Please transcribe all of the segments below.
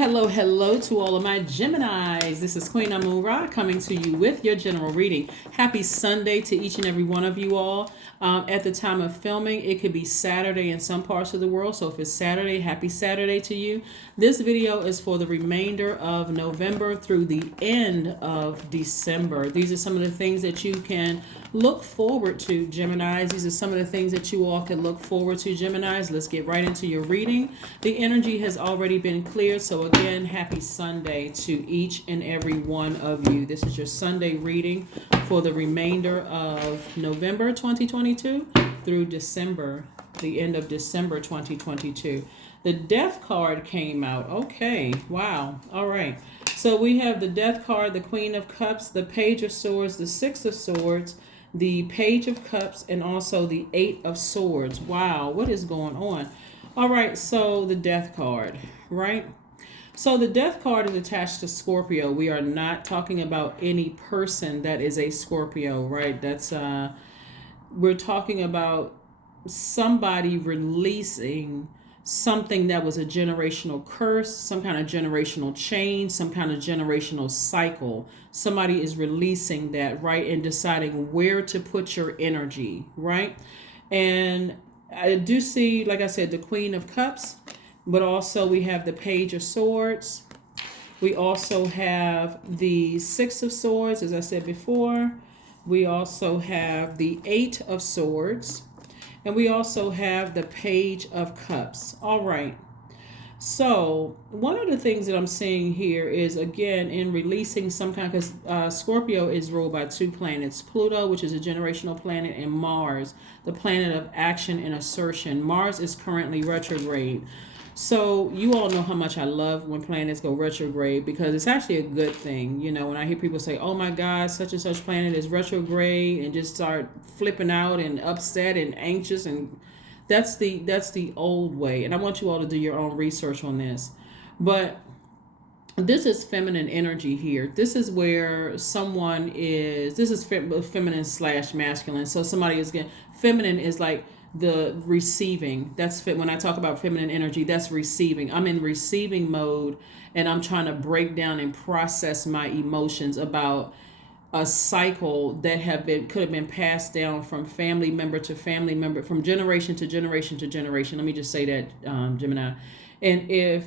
Hello to all of my Geminis. This is Queen Amura coming to you with your general reading. Happy Sunday to each and every one of you all. At the time of filming, it could be Saturday in some parts of the world. So if it's Saturday, happy Saturday to you. This video is for the remainder of November through the end of December. These are some of the things that you can look forward to, Geminis. These are some of the things that you all can look forward to, Geminis. Let's get right into your reading. The energy has already been cleared. So again, happy Sunday to each and every one of you. This is your Sunday reading for the remainder of November 2022 through December, the end of December 2022. The Death card came out. Okay, wow. All right. So we have the Death card, the Queen of Cups, the Page of Swords, the Six of Swords, the Page of Cups, and also the Eight of Swords. Wow, what is going on? All right, so the Death card, right? So the Death card is attached to Scorpio. We are not talking about any person that is a Scorpio, right? That's we're talking about somebody releasing something that was a generational curse, some kind of generational change, some kind of generational cycle. Somebody is releasing that, right? And deciding where to put your energy, right? And I do see, like I said, the Queen of Cups, but also we have the Page of Swords. We also have the Six of Swords, as I said before. We also have the Eight of Swords. And we also have the Page of Cups. All right. So one of the things that I'm seeing here is, again, in releasing some kind, because Scorpio is ruled by two planets, Pluto, which is a generational planet, and Mars, the planet of action and assertion. Mars is currently retrograde. So you all know how much I love when planets go retrograde, because it's actually a good thing. You know, when I hear people say, oh my God, such and such planet is retrograde, and just start flipping out and upset and anxious, and that's the old way. And I want you all to do your own research on this. But this is feminine energy here. This is where someone is, this is feminine / masculine. So somebody is getting, feminine is like the receiving. That's fit. When I talk about feminine energy, that's receiving. I'm in receiving mode, and I'm trying to break down and process my emotions about a cycle that could have been passed down from family member to family member, from generation to generation to generation. Let me just say that, Gemini. And if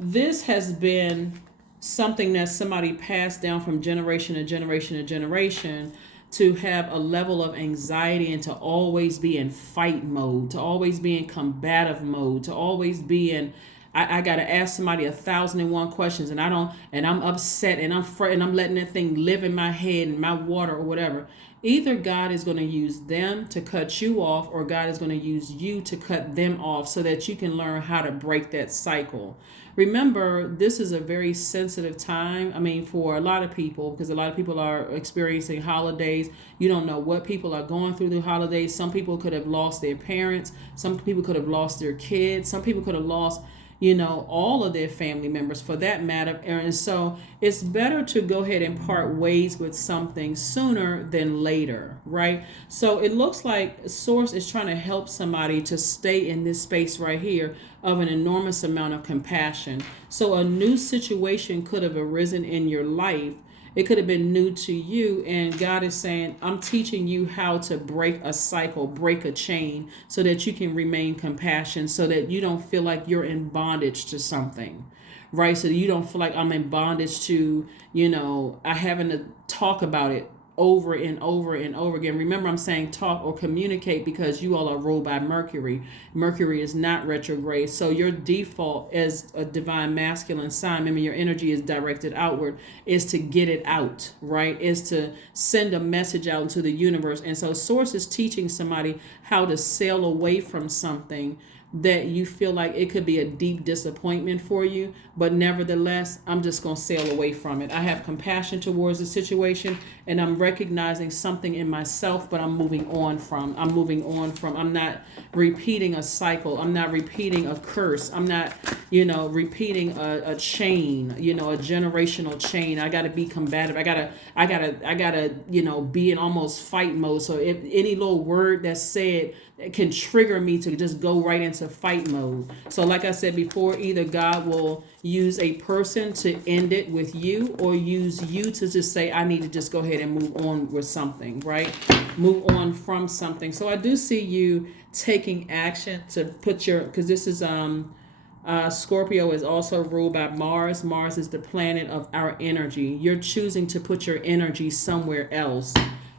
this has been something that somebody passed down from generation to generation to generation, to have a level of anxiety and to always be in fight mode, to always be in combative mode, to always be in, I got to ask somebody 1,001 questions, and I'm upset, and I'm fretting, I'm letting that thing live in my head and my water or whatever. Either God is going to use them to cut you off, or God is going to use you to cut them off, so that you can learn how to break that cycle. Remember, this is a very sensitive time. I mean, for a lot of people, because a lot of people are experiencing holidays. You don't know what people are going through the holidays. Some people could have lost their parents. Some people could have lost their kids. Some people could have lost, all of their family members, for that matter. And so it's better to go ahead and part ways with something sooner than later, right? So it looks like Source is trying to help somebody to stay in this space right here of an enormous amount of compassion. So a new situation could have arisen in your life. It could have been new to you, and God is saying, I'm teaching you how to break a cycle, break a chain, so that you can remain compassionate, so that you don't feel like you're in bondage to something, right? So you don't feel like I'm in bondage to, I having to talk about it over and over and over again. Remember, I'm saying talk or communicate, because you all are ruled by Mercury. Mercury is not retrograde. So your default as a divine masculine sign, remember your energy is directed outward, is to get it out, right? Is to send a message out into the universe. And so Source is teaching somebody how to sail away from something that you feel like it could be a deep disappointment for you, but nevertheless, I'm just going to sail away from it. I have compassion towards the situation, and I'm recognizing something in myself, but I'm moving on from. I'm not repeating a cycle. I'm not repeating a curse. I'm not, repeating a chain, a generational chain. I got to be combative. I gotta, be in almost fight mode. So if any little word that's said can trigger me to just go right into fight mode. So like I said before, either God will use a person to end it with you, or use you to just say, I need to just go ahead and move on with something, right? Move on from something. So I do see you taking action to put your, because this is Scorpio is also ruled by Mars. Mars is the planet of our energy. You're choosing to put your energy somewhere else.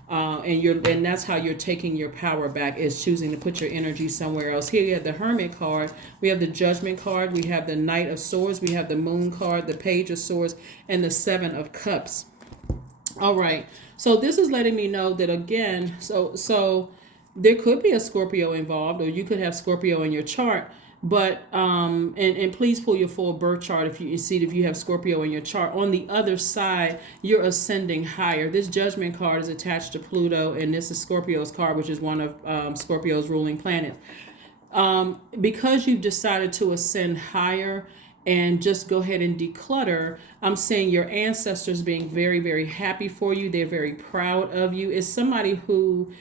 And that's how you're taking your power back, is choosing to put your energy somewhere else. Here you have the Hermit card, we have the Judgment card, we have the Knight of Swords, we have the Moon card, the Page of Swords, and the Seven of Cups. All right, so this is letting me know that again, so there could be a Scorpio involved, or you could have Scorpio in your chart. But and please pull your full birth chart if you have Scorpio in your chart. On the other side, you're ascending higher. This Judgment card is attached to Pluto, and this is Scorpio's card, which is one of Scorpio's ruling planets. Because you've decided to ascend higher and just go ahead and declutter, I'm saying your ancestors being very, very happy for you. They're very proud of you. It's somebody who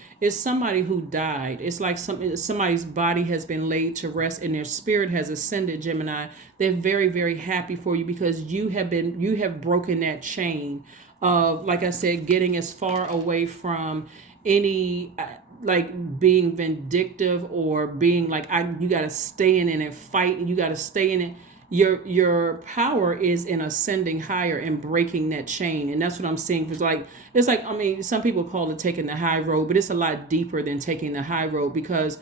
died. It's like somebody's body has been laid to rest and their spirit has ascended, Gemini. They're very, very happy for you because you have broken that chain of, like I said, getting as far away from any like being vindictive or being like, you got to stay in it and fight, and you got to stay in it. Your power is in ascending higher and breaking that chain. And that's what I'm seeing. It's like, I mean, some people call it taking the high road, but it's a lot deeper than taking the high road, because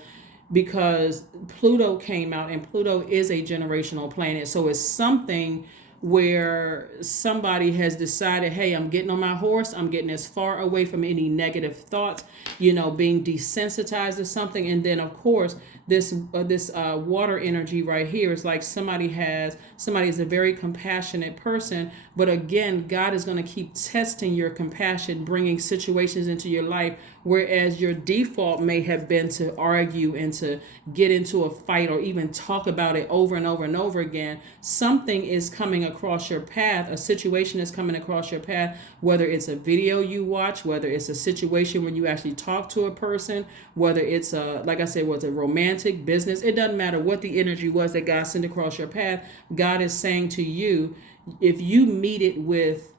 Pluto came out, and Pluto is a generational planet. So it's something where somebody has decided, hey, I'm getting on my horse, I'm getting as far away from any negative thoughts, being desensitized to something. And then of course this water energy right here is like somebody is a very compassionate person, but again, God is going to keep testing your compassion, bringing situations into your life, whereas your default may have been to argue and to get into a fight or even talk about it over and over and over again. Something is coming across your path, a situation is coming across your path, whether it's a video you watch, whether it's a situation when you actually talk to a person, whether it's like I said, was a romantic, business, it doesn't matter what the energy was that God sent across your path. God is saying to you, if you meet it with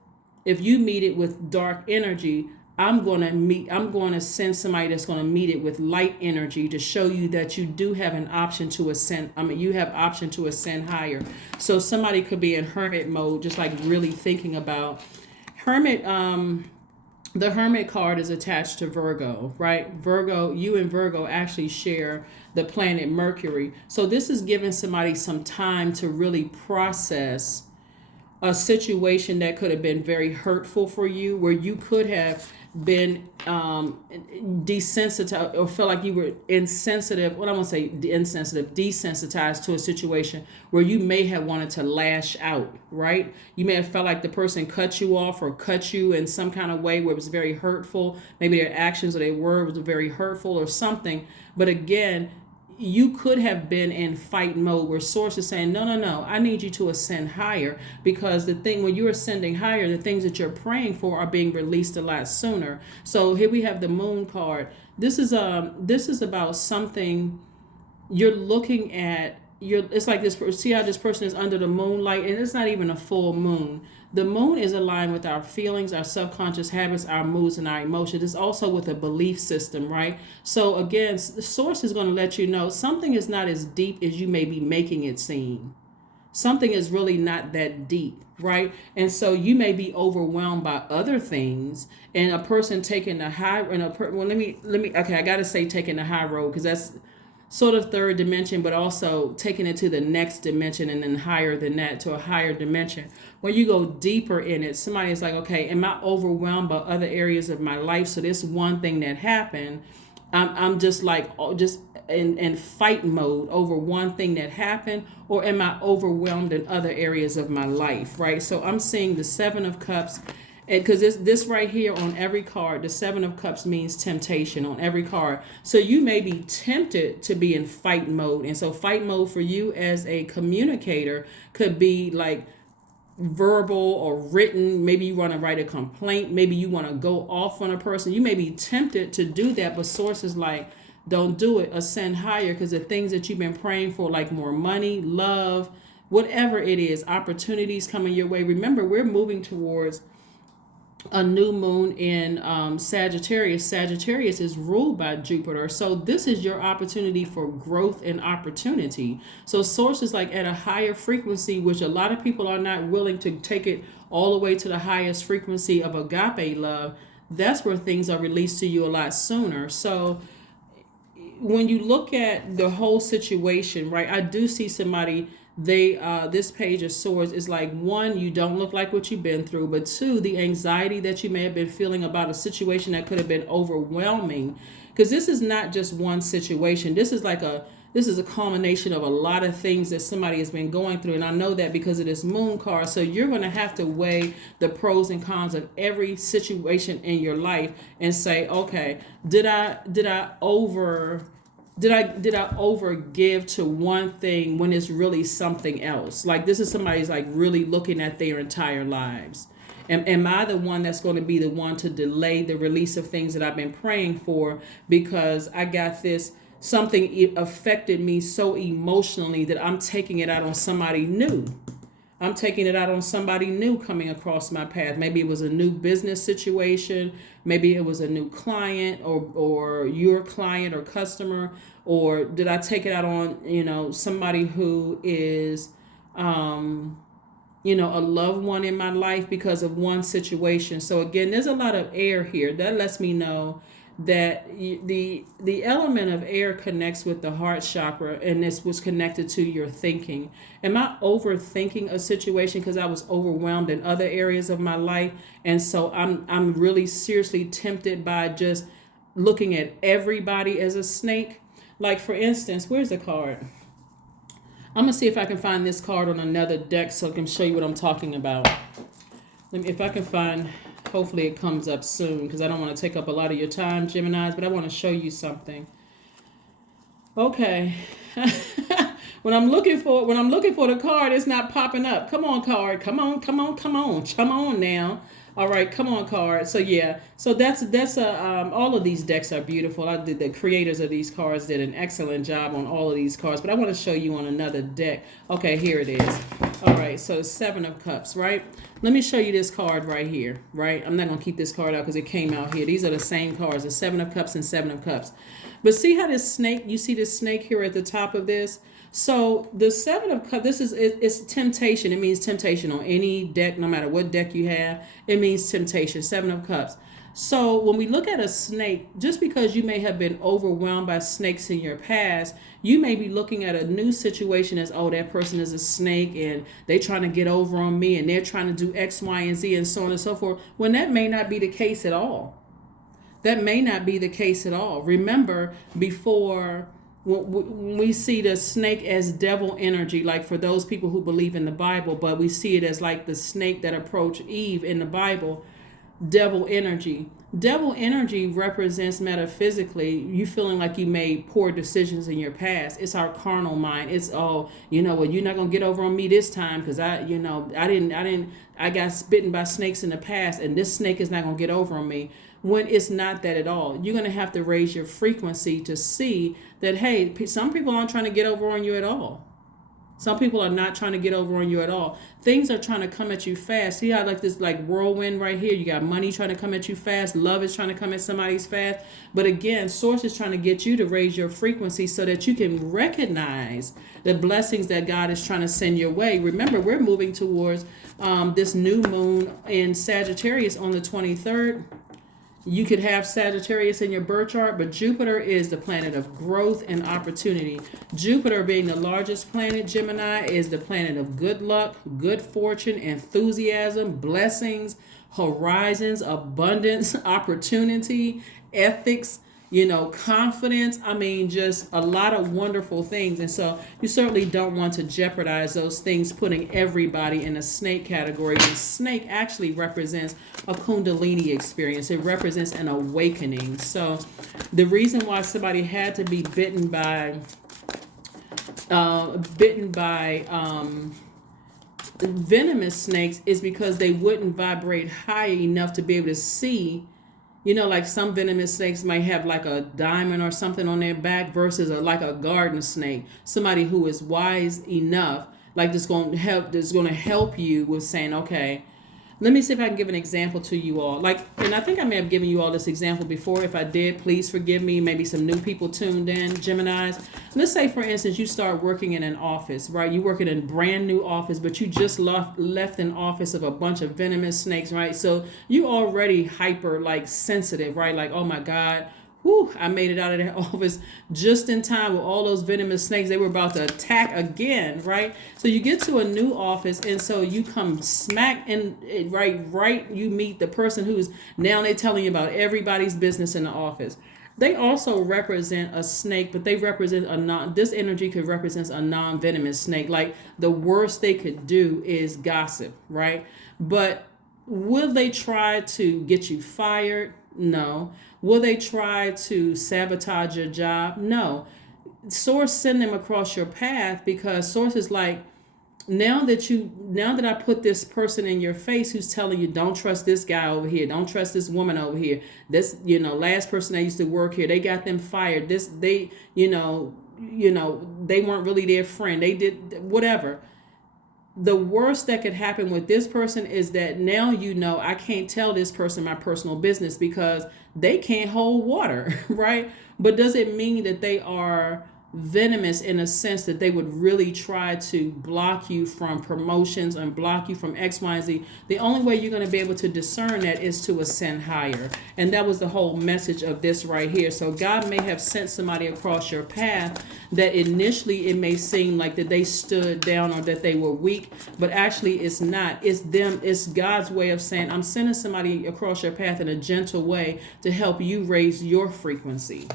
dark energy, I'm going to send somebody that's going to meet it with light energy to show you that you do have an option to ascend. You have option to ascend higher. So somebody could be in hermit mode, just like really thinking about hermit. The Hermit card is attached to Virgo, right? Virgo, you and Virgo actually share the planet Mercury. So this is giving somebody some time to really process a situation that could have been very hurtful for you, where you could have been desensitized or felt like you were insensitive. What I want to say, insensitive, desensitized to a situation where you may have wanted to lash out, right? You may have felt like the person cut you off or cut you in some kind of way where it was very hurtful. Maybe their actions or their word was very hurtful or something. But again, you could have been in fight mode where source is saying, no, I need you to ascend higher, because when you're ascending higher, the things that you're praying for are being released a lot sooner. So here we have the Moon card. This is about something you're looking at. It's like this. See how this person is under the moonlight, and it's not even a full moon. The moon is aligned with our feelings, our subconscious habits, our moods, and our emotions. It's also with a belief system, right? So again, the source is going to let you know something is not as deep as you may be making it seem. Something is really not that deep, right? And so you may be overwhelmed by other things, and a person taking the high, okay, I got to say taking the high road, because that's sort of third dimension, but also taking it to the next dimension, and then higher than that to a higher dimension. When you go deeper in it, somebody is like, okay, am I overwhelmed by other areas of my life? So this one thing that happened, I'm just in fight mode over one thing that happened, or am I overwhelmed in other areas of my life, right? So I'm seeing the Seven of Cups. And because this right here on every card, the Seven of Cups means temptation on every card. So you may be tempted to be in fight mode. And so fight mode for you as a communicator could be like verbal or written. Maybe you want to write a complaint. Maybe you want to go off on a person. You may be tempted to do that, but source is like, don't do it. Ascend higher, because the things that you've been praying for, like more money, love, whatever it is, opportunities coming your way. Remember, we're moving towards a new moon in Sagittarius. Sagittarius is ruled by Jupiter. So this is your opportunity for growth and opportunity. So source is like at a higher frequency, which a lot of people are not willing to take it all the way to the highest frequency of agape love. That's where things are released to you a lot sooner. So when you look at the whole situation, right, I do see somebody, this page of swords is like, one, you don't look like what you've been through, but two, the anxiety that you may have been feeling about a situation that could have been overwhelming, because this is not just one situation. This is a culmination of a lot of things that somebody has been going through. And I know that because of this moon card. So you're going to have to weigh the pros and cons of every situation in your life and say, okay, did I over give to one thing when it's really something else? Like, this is somebody's like really looking at their entire lives. Am I the one that's going to be the one to delay the release of things that I've been praying for because I got this, something affected me so emotionally that I'm taking it out on somebody new? I'm taking it out on somebody new coming across my path. Maybe it was a new business situation. Maybe it was a new client or your client or customer. Or did I take it out on, somebody who is, a loved one in my life because of one situation? So again, there's a lot of air here. That lets me know that the element of air connects with the heart chakra, and this was connected to your thinking. Am I overthinking a situation because I was overwhelmed in other areas of my life? And so I'm really seriously tempted by just looking at everybody as a snake. Like, for instance, where's the card? I'm gonna see if I can find this card on another deck so I can show you what I'm talking about. If I can find, hopefully it comes up soon, because I don't want to take up a lot of your time, Geminis, but I want to show you something. Okay. When I'm looking for the card, it's not popping up. Come on, card. Come on now. All right, come on, card. So yeah, so that's all of these decks are beautiful. The creators of these cards did an excellent job on all of these cards, but I want to show you on another deck. Okay, here it is. All right, so the Seven of Cups, right? Let me show you this card right here, right? I'm not gonna keep this card out because it came out here. These are the same cards, the Seven of Cups and Seven of Cups. But see how this snake? You see this snake here at the top of this? So the Seven of Cups, it's temptation. It means temptation on any deck, no matter what deck you have. It means temptation, Seven of Cups. So when we look at a snake, just because you may have been overwhelmed by snakes in your past, you may be looking at a new situation as, oh, that person is a snake and they're trying to get over on me and they're trying to do X, Y, and Z and so on and so forth, when that may not be the case at all. That may not be the case at all. Remember, before, when we see the snake as devil energy, like for those people who believe in the Bible, but we see it as like the snake that approached Eve in the Bible, devil energy. Devil energy represents metaphysically you feeling like you made poor decisions in your past. It's our carnal mind. It's, well, you're not gonna get over on me this time because I got bitten by snakes in the past, and this snake is not gonna get over on me. When it's not that at all. You're going to have to raise your frequency to see that, hey, some people aren't trying to get over on you at all. Some people are not trying to get over on you at all. Things are trying to come at you fast. See how like this like whirlwind right here? You got money trying to come at you fast. Love is trying to come at somebody's fast. But again, Source is trying to get you to raise your frequency so that you can recognize the blessings that God is trying to send your way. Remember, we're moving towards this new moon in Sagittarius on the 23rd. You could have Sagittarius in your birth chart, but Jupiter is the planet of growth and opportunity. Jupiter, being the largest planet, Gemini, is the planet of good luck, good fortune, enthusiasm, blessings, horizons, abundance, opportunity, ethics, confidence. I mean, just a lot of wonderful things. And so you certainly don't want to jeopardize those things, putting everybody in a snake category. The snake actually represents a Kundalini experience. It represents an awakening. So the reason why somebody had to be bitten by venomous snakes is because they wouldn't vibrate high enough to be able to see Like some venomous snakes might have like a diamond or something on their back versus like a garden snake. Somebody who is wise enough, like that's going to help you with saying, okay, let me see if I can give an example to you all. And I think I may have given you all this example before. If I did, please forgive me. Maybe some new people tuned in, Geminis. Let's say, for instance, you start working in an office, right? You work in a brand new office, but you just left an office of a bunch of venomous snakes, right? So you already hyper, sensitive, right? Like, oh my God. Whew, I made it out of that office just in time with all those venomous snakes. They were about to attack again, right? So you get to a new office, and so you come smack in, right. You meet the person who's now they're telling you about everybody's business in the office. They also represent a snake, but they represent this energy could represent a non-venomous snake. Like the worst they could do is gossip, right? But will they try to get you fired? No. Will they try to sabotage your job? No. Source send them across your path because Source is like, now that I put this person in your face who's telling you don't trust this guy over here, don't trust this woman over here, this last person that used to work here, they got them fired, they weren't really their friend, they did whatever. The worst that could happen with this person is that now I can't tell this person my personal business because they can't hold water, right? But does it mean that they are venomous in a sense that they would really try to block you from promotions and block you from X, Y, and Z? The only way you're going to be able to discern that is to ascend higher. And that was the whole message of this right here. So God may have sent somebody across your path that initially it may seem like that they stood down or that they were weak, but actually it's not. It's them. It's God's way of saying, I'm sending somebody across your path in a gentle way to help you raise your frequency.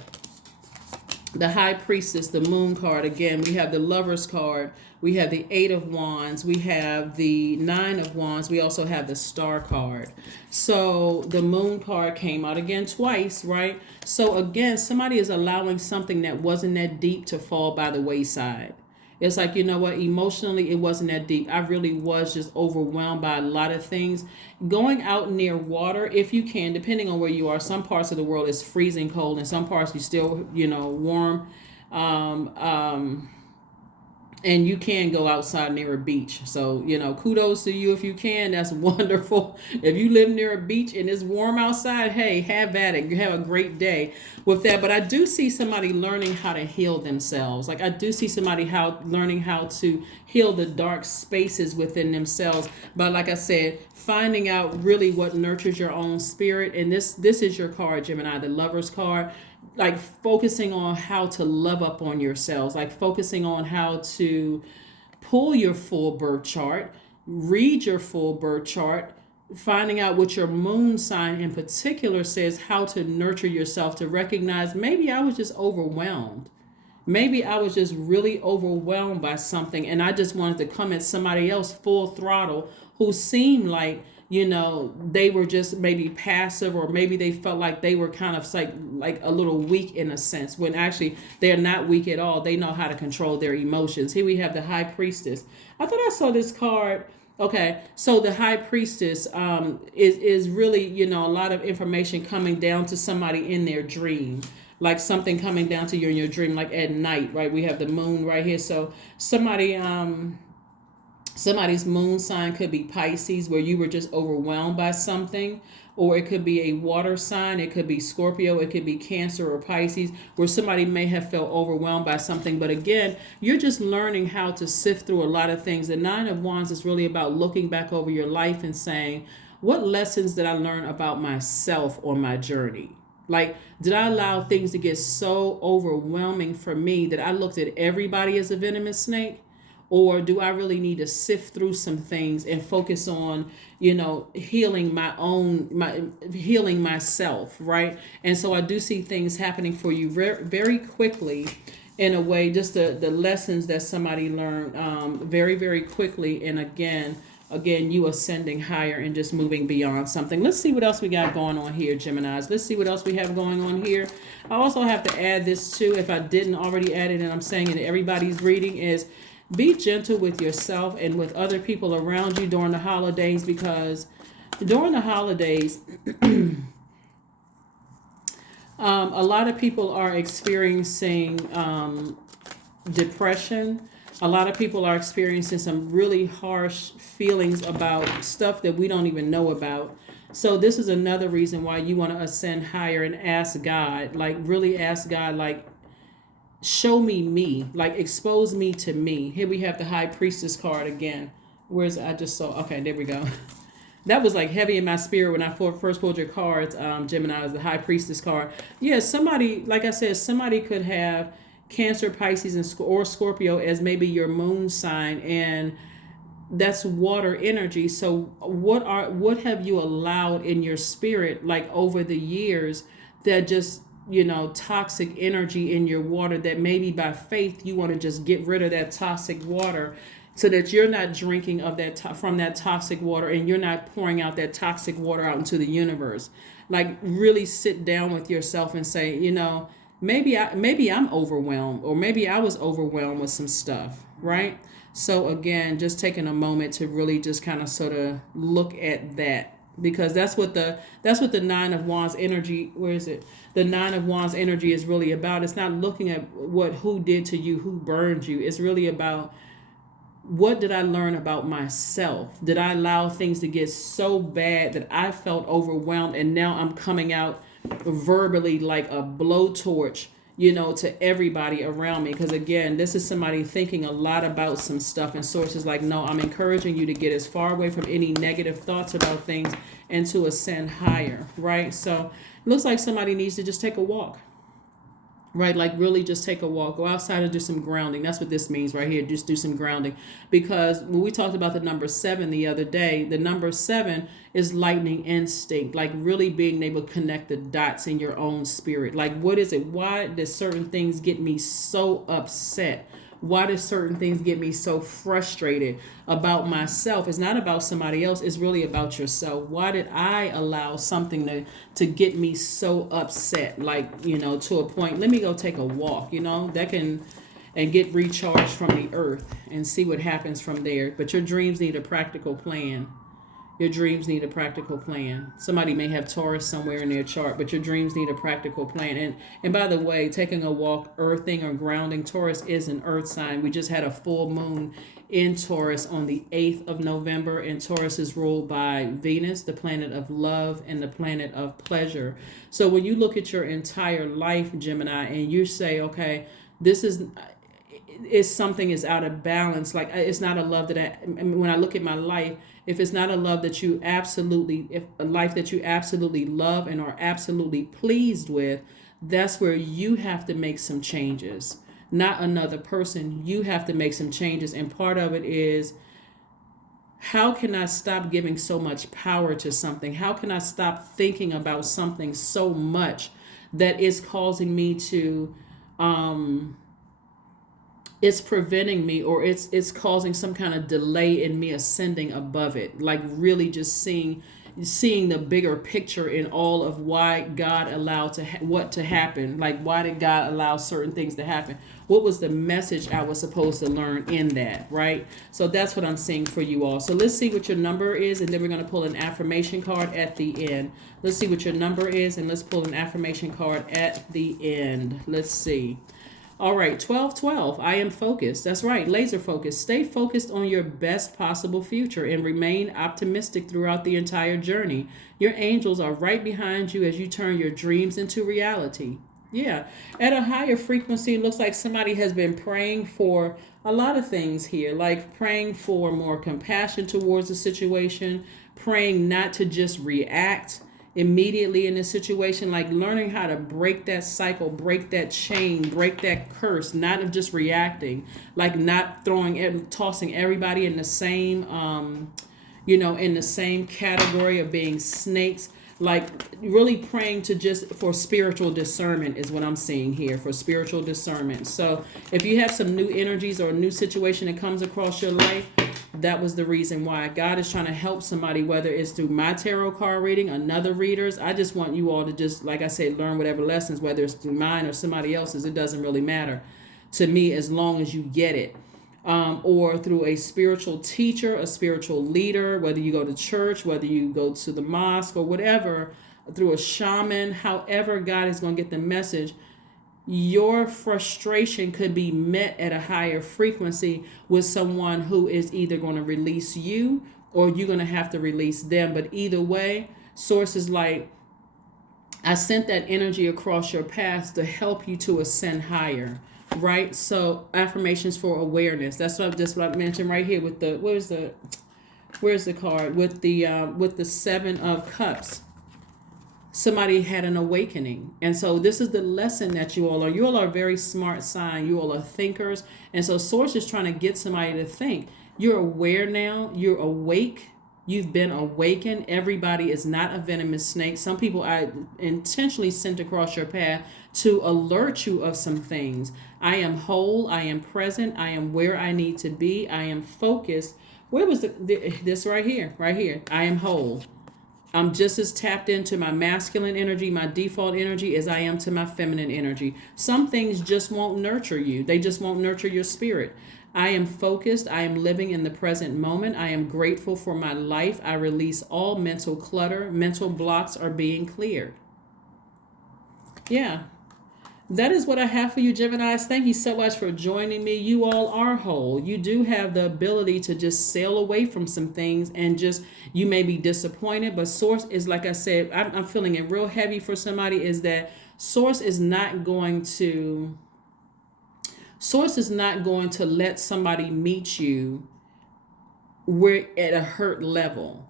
The High Priestess, the Moon card. Again, we have the Lover's card. We have the Eight of Wands. We have the Nine of Wands. We also have the Star card. So the Moon card came out again twice, right? So again, somebody is allowing something that wasn't that deep to fall by the wayside. It's like, you know what, emotionally, it wasn't that deep. I really was just overwhelmed by a lot of things. Going out near water, if you can, depending on where you are, some parts of the world is freezing cold and some parts you still, warm. And you can go outside near a beach. So, kudos to you if you can. That's wonderful. If you live near a beach and it's warm outside, hey, have at it. You have a great day with that. But I do see somebody learning how to heal themselves. Like I do see somebody learning how to heal the dark spaces within themselves. But like I said, finding out really what nurtures your own spirit. And this is your card, Gemini, the Lover's card. Like focusing on how to love up on yourselves, like focusing on how to pull your full birth chart, read your full birth chart, finding out what your moon sign in particular says, how to nurture yourself, to recognize maybe I was just overwhelmed. Maybe I was just really overwhelmed by something and I just wanted to come at somebody else full throttle who seemed like, they were just maybe passive, or maybe they felt like they were kind of like a little weak in a sense, when actually they're not weak at all. They know how to control their emotions. Here we have the High Priestess. I thought I saw this card. Okay, so the High Priestess is really, a lot of information coming down to somebody in their dream. Like something coming down to you in your dream, like at night, right? We have the moon right here. So somebody's moon sign could be Pisces, where you were just overwhelmed by something, or it could be a water sign. It could be Scorpio. It could be Cancer or Pisces, where somebody may have felt overwhelmed by something. But again, you're just learning how to sift through a lot of things. The Nine of Wands is really about looking back over your life and saying, what lessons did I learn about myself on my journey? Like, did I allow things to get so overwhelming for me that I looked at everybody as a venomous snake? Or do I really need to sift through some things and focus on, healing healing myself, right? And so I do see things happening for you very, very quickly, in a way, just the lessons that somebody learned very, very quickly. And again, you ascending higher and just moving beyond something. Let's see what else we got going on here, Geminis. Let's see what else we have going on here. I also have to add this too, if I didn't already add it, and I'm saying it in everybody's reading, is be gentle with yourself and with other people around you during the holidays, because during the holidays, A lot of people are experiencing depression. A lot of people are experiencing some really harsh feelings about stuff that we don't even know about. So this is another reason why you want to ascend higher and ask God, like really ask God, like show me, like expose me to me. Here we have the High Priestess card again. Where's I just saw? Okay, there we go. That was like heavy in my spirit when I first pulled your cards, Gemini, was the High Priestess card. Yeah, somebody, like I said, somebody could have Cancer, Pisces, or Scorpio as maybe your moon sign, and that's water energy. So what have you allowed in your spirit, like over the years, that just toxic energy in your water, that maybe by faith you want to just get rid of that toxic water, so that you're not drinking of that from that toxic water, and you're not pouring out that toxic water out into the universe. Like really sit down with yourself and say, maybe I'm overwhelmed, or maybe I was overwhelmed with some stuff, right? So again, just taking a moment to really just kind of sort of look at that, because that's what the Nine of Wands energy, where is it? The Nine of Wands energy is really about. It's not looking at who did to you, who burned you. It's really about, what did I learn about myself? Did I allow things to get so bad that I felt overwhelmed, and now I'm coming out verbally like a blowtorch, to everybody around me? Because again, this is somebody thinking a lot about some stuff, and sources like, no, I'm encouraging you to get as far away from any negative thoughts about things and to ascend higher, right? So it looks like somebody needs to just take a walk. Right, like really just take a walk, go outside and do some grounding. That's what this means right here. Just do some grounding, because when we talked about the number 7 the other day, the number 7 is lightning instinct, like really being able to connect the dots in your own spirit. Like, what is it? Why does certain things get me so upset? Why do certain things get me so frustrated about myself? It's not about somebody else. It's really about yourself. Why did I allow something to get me so upset? Like, to a point, let me go take a walk, that can, and get recharged from the earth and see what happens from there. But your dreams need a practical plan. Your dreams need a practical plan. Somebody may have Taurus somewhere in their chart, but your dreams need a practical plan. And by the way, taking a walk, earthing or grounding, Taurus is an earth sign. We just had a full moon in Taurus on the 8th of November, and Taurus is ruled by Venus, the planet of love and the planet of pleasure. So when you look at your entire life, Gemini, and you say, okay, this is something is out of balance. Like, it's not a love that when I look at my life, if it's not a love that you absolutely, if a life that you absolutely love and are absolutely pleased with, that's where you have to make some changes, not another person. You have to make some changes. And part of it is, how can I stop giving so much power to something? How can I stop thinking about something so much that is causing me to, it's preventing me, or it's causing some kind of delay in me ascending above it. Like really just seeing the bigger picture in all of why God allowed what to happen. Like, why did God allow certain things to happen? What was the message I was supposed to learn in that, right? So that's what I'm seeing for you all. So let's see what your number is, and then we're going to pull an affirmation card at the end. Let's see what your number is, and let's pull an affirmation card at the end. Let's see. All right, 1212. I am focused. That's right, laser focused. Stay focused on your best possible future and remain optimistic throughout the entire journey. Your angels are right behind you as you turn your dreams into reality. Yeah, at a higher frequency, it looks like somebody has been praying for a lot of things here, like praying for more compassion towards the situation, praying not to just react immediately in a situation, like learning how to break that cycle, break that chain, break that curse, not of just reacting, like not tossing everybody in the same, in the same category of being snakes. Like really praying for spiritual discernment is what I'm seeing here, for spiritual discernment. So if you have some new energies or a new situation that comes across your life, that was the reason why God is trying to help somebody, whether it's through my tarot card reading, another reader's. I just want you all to just, like I said, learn whatever lessons, whether it's through mine or somebody else's. It doesn't really matter to me as long as you get it. Or through a spiritual teacher, a spiritual leader, whether you go to church, whether you go to the mosque or whatever. through a shaman, however God is going to get the message, your frustration could be met at a higher frequency with someone who is either going to release you or you're going to have to release them. But either way, source is like, I sent that energy across your path to help you to ascend higher, right? So affirmations for awareness. That's what I mentioned right here with the where's the card with the 7 of cups. Somebody had an awakening. And so this is the lesson that you all are a very smart sign. You all are thinkers. And so source is trying to get somebody to think. You're aware now, you're awake. You've been awakened. Everybody is not a venomous snake. Some people I intentionally sent across your path to alert you of some things. I am whole. I am present. I am where I need to be. I am focused. Where was this right here? Right here. I am whole. I'm just as tapped into my masculine energy, my default energy, as I am to my feminine energy. Some things just won't nurture you. They just won't nurture your spirit. I am focused. I am living in the present moment. I am grateful for my life. I release all mental clutter. Mental blocks are being cleared. Yeah. That is what I have for you, Geminis. Thank you so much for joining me. You all are whole. You do have the ability to just sail away from some things and just, you may be disappointed, but source is, like I said, I'm feeling it real heavy for somebody, is that source is not going to let somebody meet you where at a hurt level.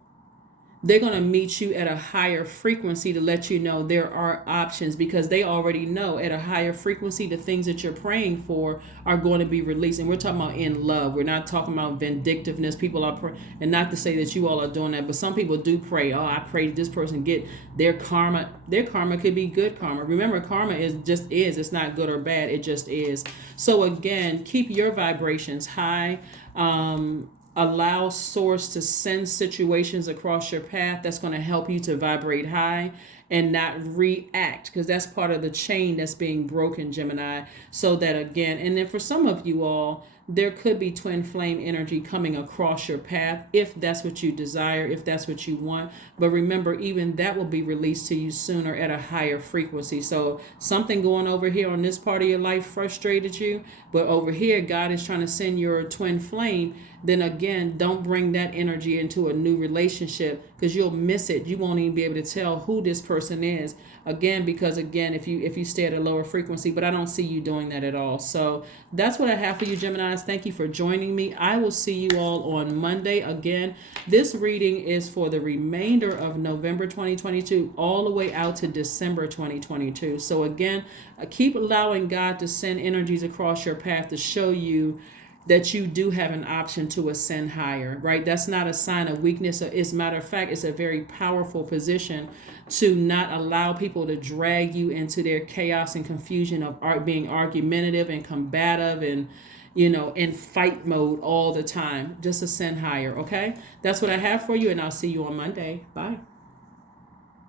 They're going to meet you at a higher frequency to let you know there are options, because they already know at a higher frequency the things that you're praying for are going to be released. And we're talking about in love. We're not talking about vindictiveness. People are and not to say that you all are doing that, but some people do pray, oh, I pray that this person get their karma. Their karma could be good karma. Remember, karma is. It's not good or bad. It just is. So again, keep your vibrations high. Allow source to send situations across your path that's going to help you to vibrate high and not react, because that's part of the chain that's being broken, Gemini. So that again, and then for some of you all, there could be twin flame energy coming across your path if that's what you desire, if that's what you want. But remember, even that will be released to you sooner at a higher frequency. So something going over here on this part of your life frustrated you, but over here, God is trying to send your twin flame. Then again, don't bring that energy into a new relationship, because you'll miss it. You won't even be able to tell who this person is. Again, because again, if you stay at a lower frequency, but I don't see you doing that at all. So that's what I have for you, Geminis. Thank you for joining me. I will see you all on Monday. Again, this reading is for the remainder of November 2022, all the way out to December 2022. So again, keep allowing God to send energies across your path to show you that you do have an option to ascend higher, right? That's not a sign of weakness. As a matter of fact, it's a very powerful position to not allow people to drag you into their chaos and confusion of being argumentative and combative and, in fight mode all the time. Just ascend higher, okay? That's what I have for you, and I'll see you on Monday. Bye.